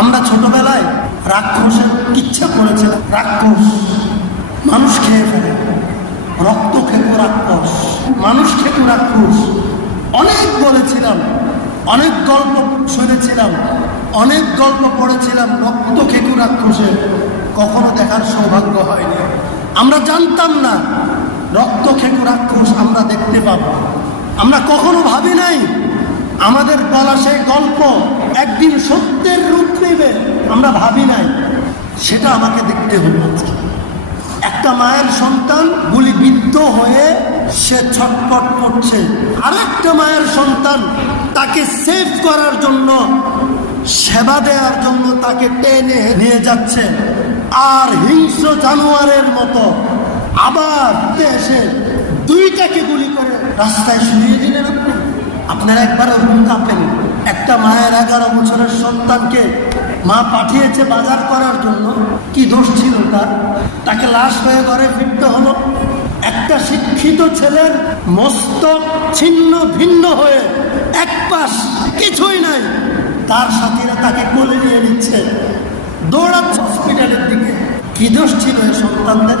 আমরা ছোটবেলায় রাক্ষসের ইচ্ছা করেছিলাম, রাক্ষস মানুষ খেয়ে ফেলে, রক্ত খেকো রাক্ষস, মানুষ খেকো রাক্ষস, অনেক বলেছিলাম, অনেক গল্প শুনেছিলাম, অনেক গল্প পড়েছিলাম রক্ত খেকো রাক্ষসের, কখনো দেখার সৌভাগ্য হয়নি। আমরা জানতাম না রক্ত খেকো রাক্ষস আমরা দেখতে পাবো। আমরা কখনো ভাবি নাই আমাদের বলা সেই গল্প একদিন সত্যের রূপ নেবে, আমরা ভাবি নাই। সেটা আমাকে দেখতে হলো। একটা মায়ের সন্তান গুলিবিদ্ধ হয়ে সে ছটফট করছে, আর একটা মায়ের সন্তান তাকে সেভ করার জন্য, সেবা দেওয়ার জন্য তাকে টেনে নিয়ে যাচ্ছে, আর হিংস্র জানোয়ারের মতো আবার এসে দুইটাকে গুলি করে রাস্তায় শুনিয়ে দিলেন। আপনারা একবার ওরকম কাঁপেন। একটা মায়ের 11 বছরের সন্তানকে মা পাঠিয়েছে বাজার করার জন্য, কি দোষ ছিল তার? তাকে লাশ হয়ে ঘরে ফিরতে হলো। একটা শিক্ষিত ছেলের মস্তক ছিন্ন ভিন্ন হয়ে এক পাশ কিছুই নাই, তার সাথীরা তাকে কোলে নিয়ে নিচ্ছে, দৌড়াচ্ছে হসপিটালের দিকে। কি দোষ ছিল এই সন্তানদের?